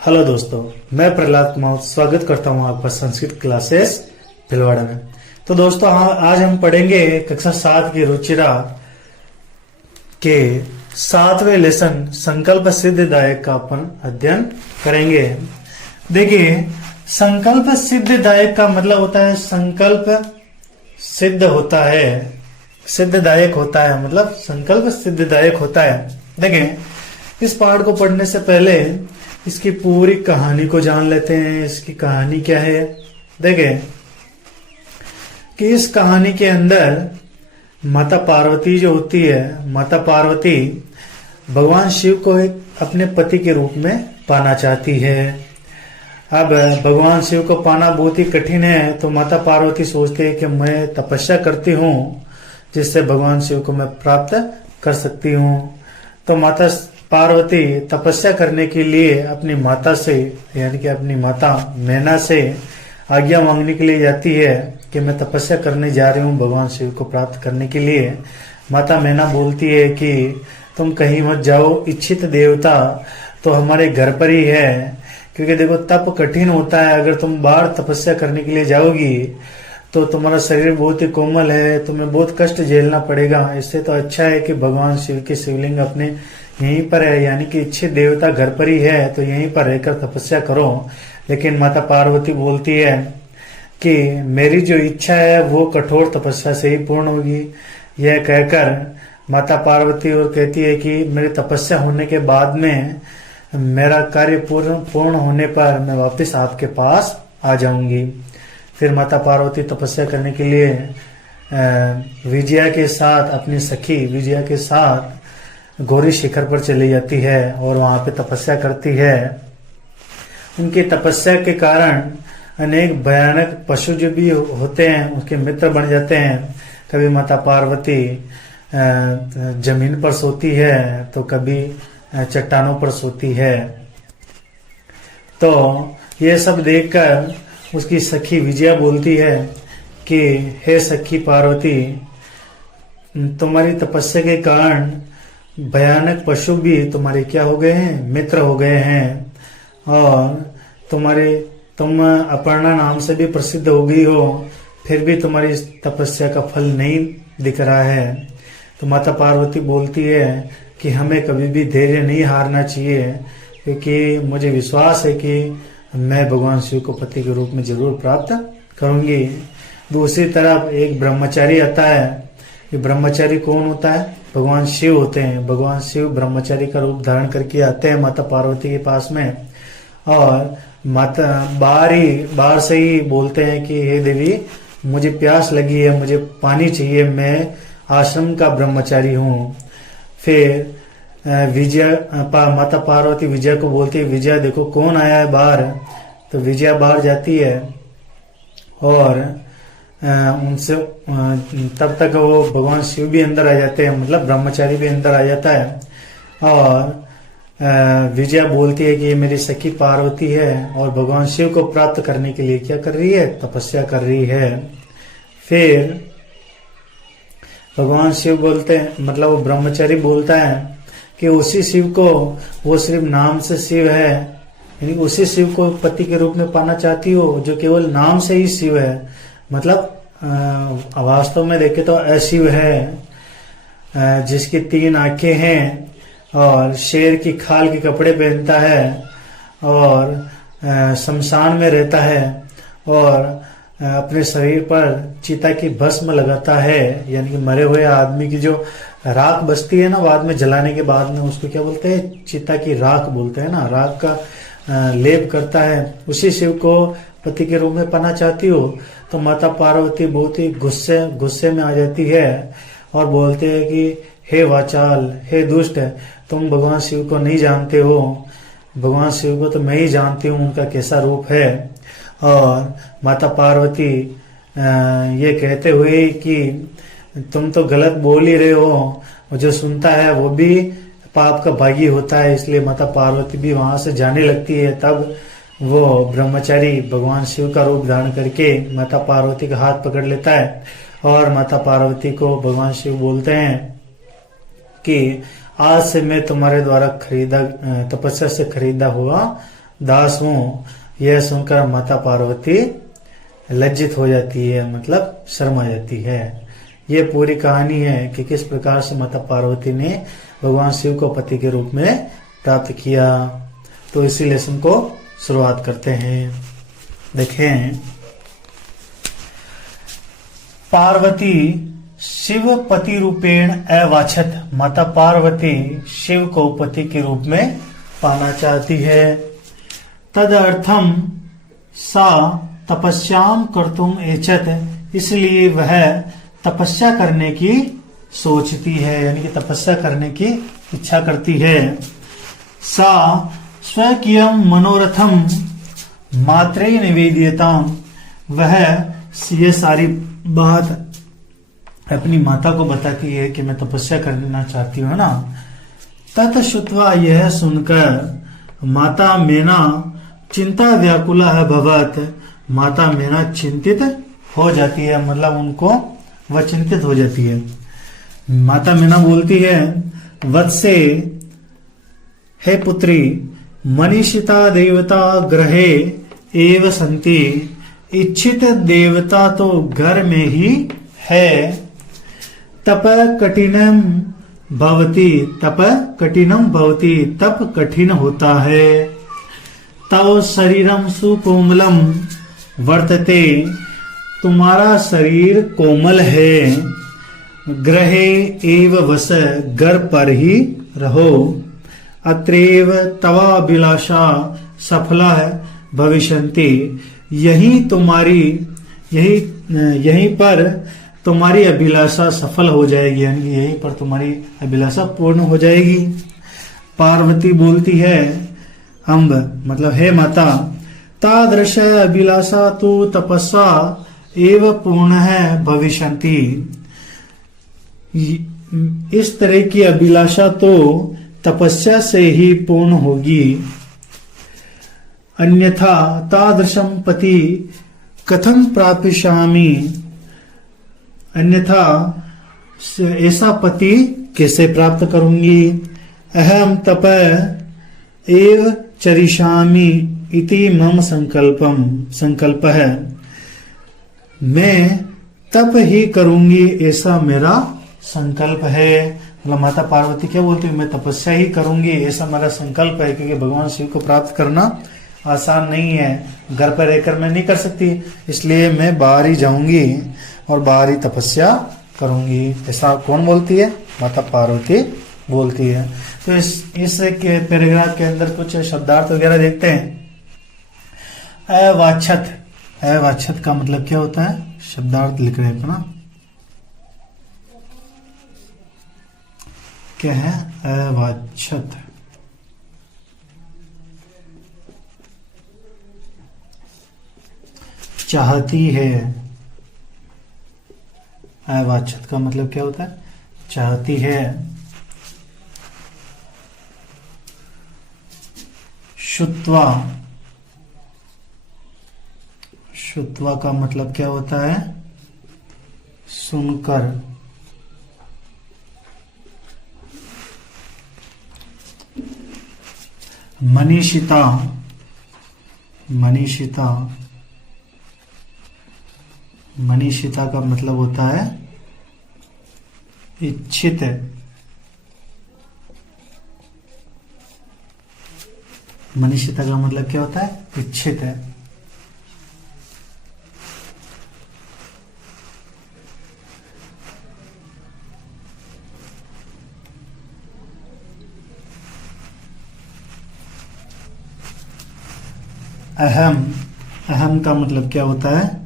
Hello दोस्तों, मैं प्रहलाद कुमार स्वागत करता हूं आपका संस्कृत क्लासेस भिलवाड़ा में। तो दोस्तों, आज हम पढ़ेंगे कक्षा 7 की रुचिरा के 7वें लेसन संकल्प सिद्धिदायक का अपन अध्ययन करेंगे। देखिए, संकल्प सिद्धिदायक का मतलब होता है संकल्प सिद्ध होता है, सिद्धदायक होता है, मतलब संकल्प सिद्धिदायक होता है। देखिए, इस पाठ को पढ़ने से पहले इसकी पूरी कहानी को जान लेते हैं। इसकी कहानी क्या है? देखें कि इस कहानी के अंदर माता पार्वती जो होती है, माता पार्वती भगवान शिव को एक अपने पति के रूप में पाना चाहती है। अब भगवान शिव को पाना बहुत ही कठिन है, तो माता पार्वती सोचती है कि मैं तपस्या करती हूँ जिससे भगवान शिव को मैं प्राप्त कर सकती हूँ। तो माता पार्वती तपस्या करने के लिए अपनी माता से, यानी कि अपनी माता मैना से आज्ञा मांगने के लिए जाती है कि मैं तपस्या करने जा रही हूँ भगवान शिव को प्राप्त करने के लिए। माता मैना बोलती है कि तुम कहीं मत जाओ, इच्छित देवता तो हमारे घर पर ही है। क्योंकि देखो, तप कठिन होता है। अगर तुम बाहर तपस्या करने के लिए जाओगी तो तुम्हारा शरीर बहुत ही कोमल है, तुम्हें बहुत कष्ट झेलना पड़ेगा। इससे तो अच्छा है कि भगवान शिव की शिवलिंग अपने यहीं पर है, यानी कि इच्छित देवता घर पर ही है, तो यहीं पर रहकर तपस्या करो। लेकिन माता पार्वती बोलती है कि मेरी जो इच्छा है वो कठोर तपस्या से ही पूर्ण होगी। यह कहकर माता पार्वती और कहती है कि मेरी तपस्या होने के बाद में मेरा कार्य पूर्ण होने पर मैं वापस आपके पास आ जाऊंगी। फिर माता पार्वती तपस्या करने के लिए विजया के साथ, अपनी सखी विजया के साथ गौरी शिखर पर चली जाती है और वहां पे तपस्या करती है। उनकी तपस्या के कारण अनेक भयानक पशु जो भी होते हैं उसके मित्र बन जाते हैं। कभी माता पार्वती जमीन पर सोती है तो कभी चट्टानों पर सोती है। तो ये सब देखकर उसकी सखी विजया बोलती है कि हे सखी पार्वती, तुम्हारी तपस्या के कारण भयानक पशु भी तुम्हारे क्या हो गए हैं, मित्र हो गए हैं, और तुम अपर्णा नाम से भी प्रसिद्ध हो गई हो, फिर भी तुम्हारी तपस्या का फल नहीं दिख रहा है। तो माता पार्वती बोलती है कि हमें कभी भी धैर्य नहीं हारना चाहिए, क्योंकि मुझे विश्वास है कि मैं भगवान शिव को पति के रूप में जरूर प्राप्त करूंगी। दूसरी तरफ एक ब्रह्मचारी आता है। ये ब्रह्मचारी कौन होता है? भगवान शिव होते हैं। भगवान शिव ब्रह्मचारी का रूप धारण करके आते हैं माता पार्वती के पास में, और माता बाहर से ही बोलते हैं कि हे देवी, मुझे प्यास लगी है, मुझे पानी चाहिए, मैं आश्रम का ब्रह्मचारी हूँ। फिर माता पार्वती विजया को बोलती है, विजया देखो कौन आया है बाहर। तो विजया बाहर जाती है और उनसे तब तक वो भगवान शिव भी अंदर आ जाते हैं, मतलब ब्रह्मचारी भी अंदर आ जाता है। और विजया बोलती है कि ये मेरी सखी पार्वती है और भगवान शिव को प्राप्त करने के लिए क्या कर रही है? तपस्या कर रही है। फिर भगवान शिव बोलते हैं, मतलब वो ब्रह्मचारी बोलता है कि उसी शिव को, वो सिर्फ नाम से शिव है, यानी उसी शिव को पति के रूप में पाना चाहती हो जो केवल नाम से ही शिव है, मतलब वास्तव में देखे तो अशिव है, जिसकी 3 आंखें हैं और शेर की खाल के कपड़े पहनता है और शमशान में रहता है और अपने शरीर पर चिता की भस्म लगाता है, यानी कि मरे हुए आदमी की जो राख बचती है ना बाद में जलाने के बाद में, उसको क्या बोलते हैं? चिता की राख बोलते हैं ना, राख का लेप करता है। उसी शिव को पति के रूप में पाना चाहती हो। तो माता पार्वती बहुत ही गुस्से में आ जाती है और बोलते हैं कि हे वाचाल, हे दुष्ट, तुम भगवान शिव को नहीं जानते हो। भगवान शिव को तो मैं ही जानती हूँ, उनका कैसा रूप है। और माता पार्वती ये कहते हुए कि तुम तो गलत बोल ही रहे हो, जो सुनता है वो भी पाप का भागी होता है। इसलिए माता पार्वती भी वहां से जाने लगती है। तब वो ब्रह्मचारी भगवान शिव का रूप धारण करके माता पार्वती का हाथ पकड़ लेता है और माता पार्वती को भगवान शिव बोलते हैं कि आज से मैं तुम्हारे द्वारा तपस्या से खरीदा हुआ दास हूं, यह सुनकर माता पार्वती लज्जित हो जाती है, मतलब शर्मा जाती है। ये पूरी कहानी है कि किस प्रकार से माता पार्वती ने भगवान शिव को पति के रूप में प्राप्त किया। तो इसी लेसन को शुरुआत करते हैं। देखें, पार्वती शिव पति रूपेण अवाछत। माता पार्वती शिव को पति के रूप में पाना चाहती है। तदर्थम सा तपस्याम कर्तुम एचत। इसलिए वह तपस्या करने की सोचती है, यानी कि तपस्या करने की इच्छा करती है। सा स्वकीयम मनोरथम मात्रे निवेदियताम। वह ये सारी बात अपनी माता को बताती है कि मैं तपस्या करना चाहती हूँ, है ना। तत् श्रुत्वा, यह सुनकर माता मेना चिंता व्याकुला भवत। माता मेना चिंतित हो जाती है, मतलब उनको वह चिंतित हो जाती है। माता मीना बोलती है, वत्से हे पुत्री, मनीषिता देवता ग्रहे एव संति। इच्छित देवता तो घर में ही है। तप कठिनम भवति, तप कठिनम भवति, तप कठिन होता है। तव शरीरम सुकोमलम वर्तते, तुम्हारा शरीर कोमल है। ग्रहे एव वस, घर पर ही रहो। अत्रेव तवाभिलाषा सफला भविष्यन्ति। यहीं पर तुम्हारी अभिलाषा सफल हो जाएगी, यानी यहीं पर तुम्हारी अभिलाषा पूर्ण हो जाएगी। पार्वती बोलती है, अम्ब मतलब हे माता, तादृश अभिलाषा तो तपस्या एव पूर्ण है भविष्यन्ति। इस तरह की अभिलाषा तो तपस्या से ही पूर्ण होगी। अन्यथा तादृशम पति कथम प्राप्स्यामि। अन्यथा ऐसा पति कैसे प्राप्त करूंगी। अहम तप एव चरिष्यामि इति मम संकल्प है। मैं तप ही करूंगी, ऐसा मेरा संकल्प है। मतलब माता पार्वती क्या बोलती है, मैं तपस्या ही करूंगी, ऐसा मेरा संकल्प है। क्योंकि भगवान शिव को प्राप्त करना आसान नहीं है, घर पर रहकर मैं नहीं कर सकती, इसलिए मैं बाहर ही जाऊंगी और बाहर ही तपस्या करूंगी। ऐसा कौन बोलती है, माता पार्वती बोलती है। तो इस पैराग्राफ के अंदर कुछ शब्दार्थ वगैरह देखते हैं। अवाच्छत, अवाच्छत का मतलब क्या होता है, शब्दार्थ लिख रहे हैं ना, क्या है अवाच्छत। चाहती है। अवाच्छत का मतलब क्या होता है, चाहती है। श्रुत्वा, श्रुत्वा का मतलब क्या होता है, सुनकर। मनीषिता, मनीषिता, मनीषिता का मतलब होता है इच्छित। मनीषिता का मतलब क्या होता है, इच्छित है। अहम, अहम का मतलब क्या होता है,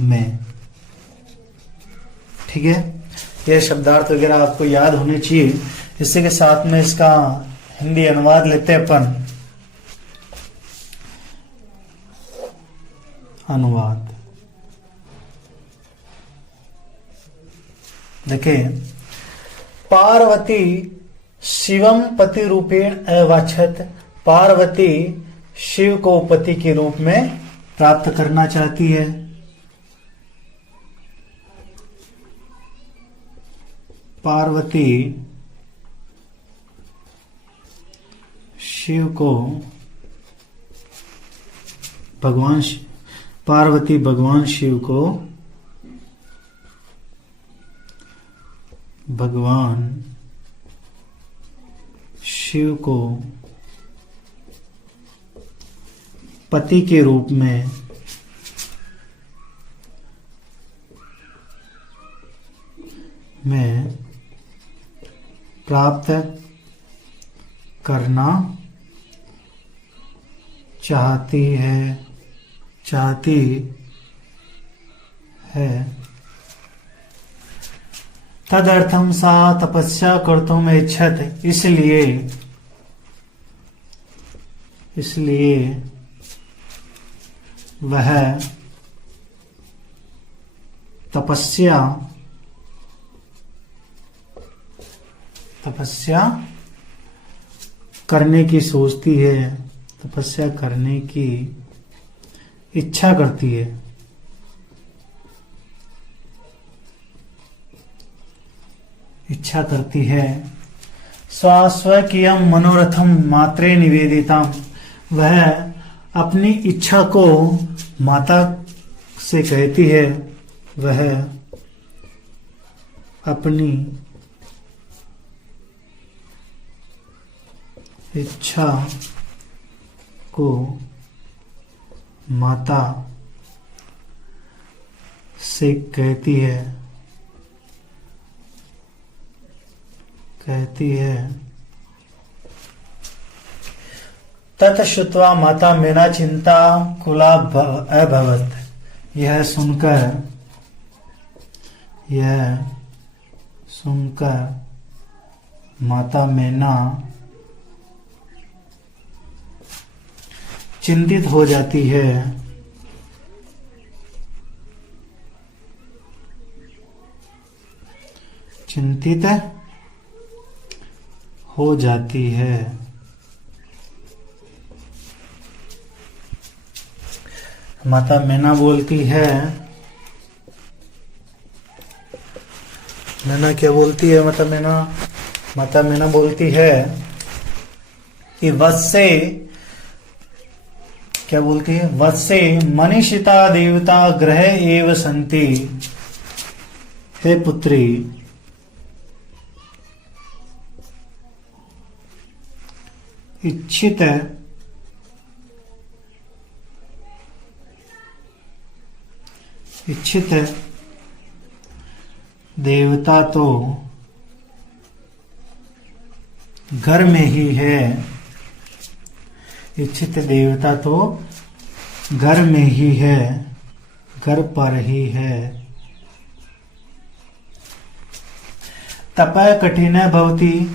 मैं। ठीक है, यह शब्दार्थ वगैरह आपको याद होने चाहिए। इसी के साथ में इसका हिंदी अनुवाद लेते हैं अपन। अनुवाद देखिए, पार्वती शिवम पति रूपेण अवाच्छत। पार्वती शिव को पति के रूप में प्राप्त करना चाहती है। पार्वती शिव को पार्वती भगवान शिव को पति के रूप में प्राप्त करना चाहती है। तदर्थम सा तपस्या कर्तुम इच्छति, इसलिए वह तपस्या करने की सोचती है, तपस्या करने की इच्छा करती है। स्वकीयम मनोरथम मात्रे निवेदिताम, वह अपनी इच्छा को माता से कहती है, वह अपनी इच्छा को माता से कहती है तत् श्रुत्वा माता मेना चिंता कुला अभवत। यह सुनकर माता मेना चिंतित हो जाती है। माता मैना बोलती है, मैना क्या बोलती है? माता मैना बोलती है कि वत्से, क्या बोलती है? वत्से मनीषिता देवता ग्रह एव संति। हे पुत्री, इच्छित देवता तो घर में ही है। इच्छित देवता तो घर में ही है, घर पर ही है। तपः कठिन भवति,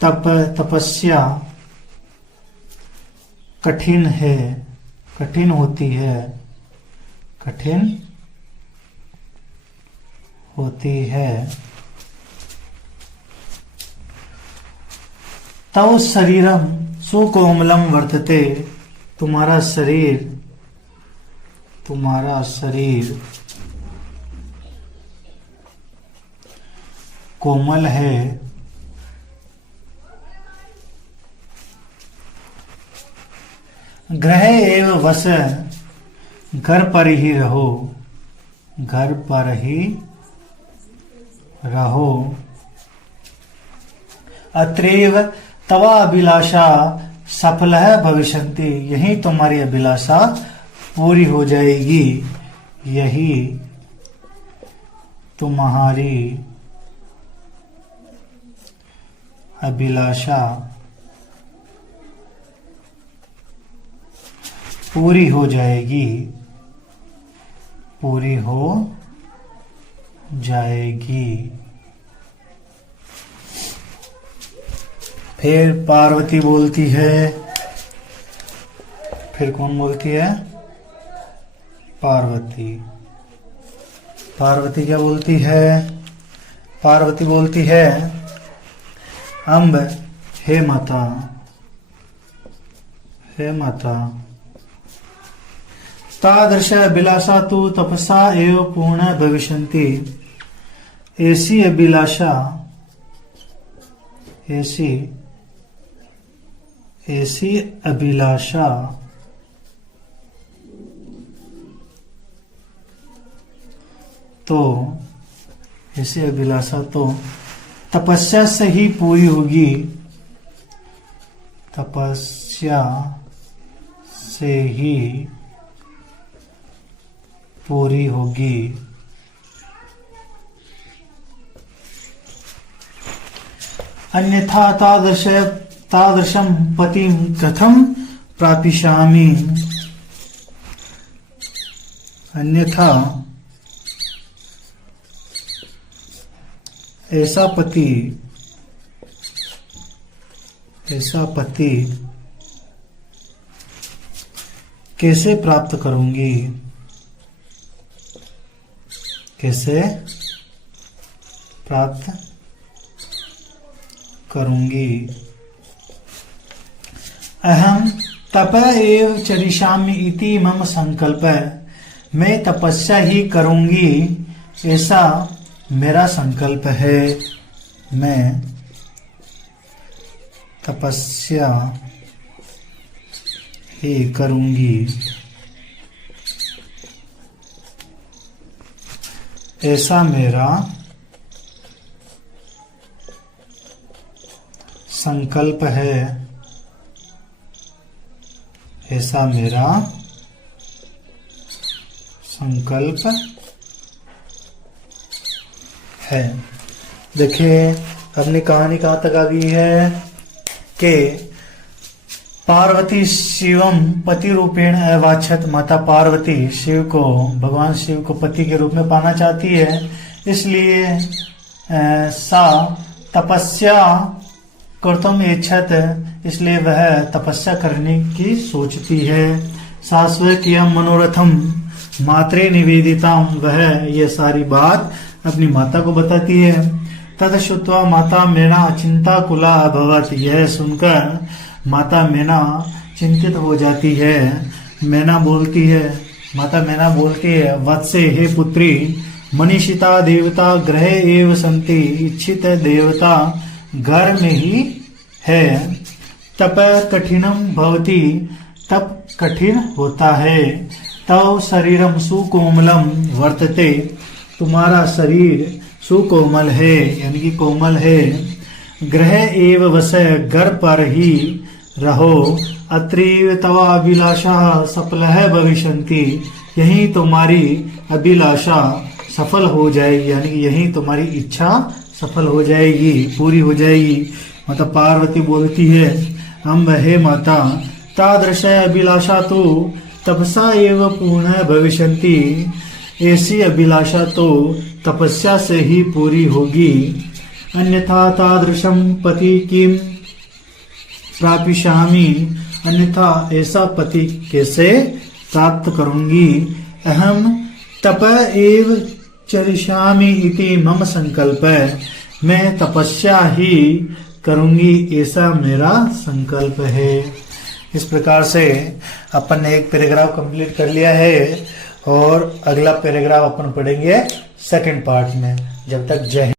तपस्या कठिन होती है। तव शरीरम सुकोमलम वर्तते, तुम्हारा शरीर कोमल है। ग्रह एव वस, घर पर ही रहो। अत्रैव तवा अभिलाषा सफल भविष्यन्ति, यही तुम्हारी अभिलाषा पूरी हो जाएगी। यही तुम्हारी अभिलाषा पूरी हो जाएगी। फिर पार्वती बोलती है, फिर कौन बोलती है? पार्वती क्या बोलती है? पार्वती बोलती है, अम्ब, हे माता, तादृश अभिलाषा तु तपसा एव पूर्ण भविष्यन्ति। ऐसी ऐसी अभिलाषा तो तपस्या से ही पूरी होगी, तपस्या से ही पूरी होगी। अन्यथा तादृशं पतिं कथं प्रापिष्यामि। अन्यथा ऐसा पति कैसे प्राप्त करूंगी, कैसे प्राप्त करूंगी। अहम तप एव चरिष्यामि इति मम संकल्प। मैं तपस्या ही करूंगी ऐसा मेरा संकल्प है। मैं तपस्या ही करूंगी ऐसा मेरा संकल्प है, ऐसा मेरा संकल्प है। देखिए अपनी कहानी कहाँ तक आ गई है कि पार्वती शिवम पति रूपेण अवाक्षत। माता पार्वती शिव को, भगवान शिव को पति के रूप में पाना चाहती है, इसलिए सा तपस्या कर्तुम इच्छत, इसलिए वह तपस्या करने की सोचती है। शाश्वकीयम मनोरथम मात्रे निवेदिताम, वह ये सारी बात अपनी माता को बताती है। तद श्रुत्वा माता मेना चिंताकुला अभवत, यह सुनकर माता मेना चिंतित हो जाती है। माता मेना बोलती है वत्से हे पुत्री, मनीषिता देवता ग्रहे एव संति, इच्छित देवता घर में ही है। तप कठिनम भवति, तप कठिन होता है। तव शरीरम सुकोमलम वर्तते, तुम्हारा शरीर सुकोमल है यानी कि कोमल है। ग्रह एव वस, घर पर ही रहो। अत्रीव तव अभिलाषा सफलः भविष्यन्ति, यही तुम्हारी अभिलाषा सफल हो जाएगी यानी कि यही तुम्हारी इच्छा सफल हो जाएगी, पूरी हो जाएगी। माता पार्वती बोलती है अम्ब हे माता, तादृश अभिलाषा तो तपसा एव पूर्ण भविष्यन्ति, ऐसी अभिलाषा तो तपस्या से ही पूरी होगी। अन्यथा तादृशम पति किम प्रापिष्यामि, अन्यथा ऐसा पति कैसे प्राप्त करूंगी। अहम तप एव चरिष्यामि इति मम संकल्प, मैं तपस्या ही करूंगी ऐसा मेरा संकल्प है। इस प्रकार से अपन ने एक पैराग्राफ कंप्लीट कर लिया है और अगला पैराग्राफ अपन पढ़ेंगे सेकंड पार्ट में। जब तक जय हिंद।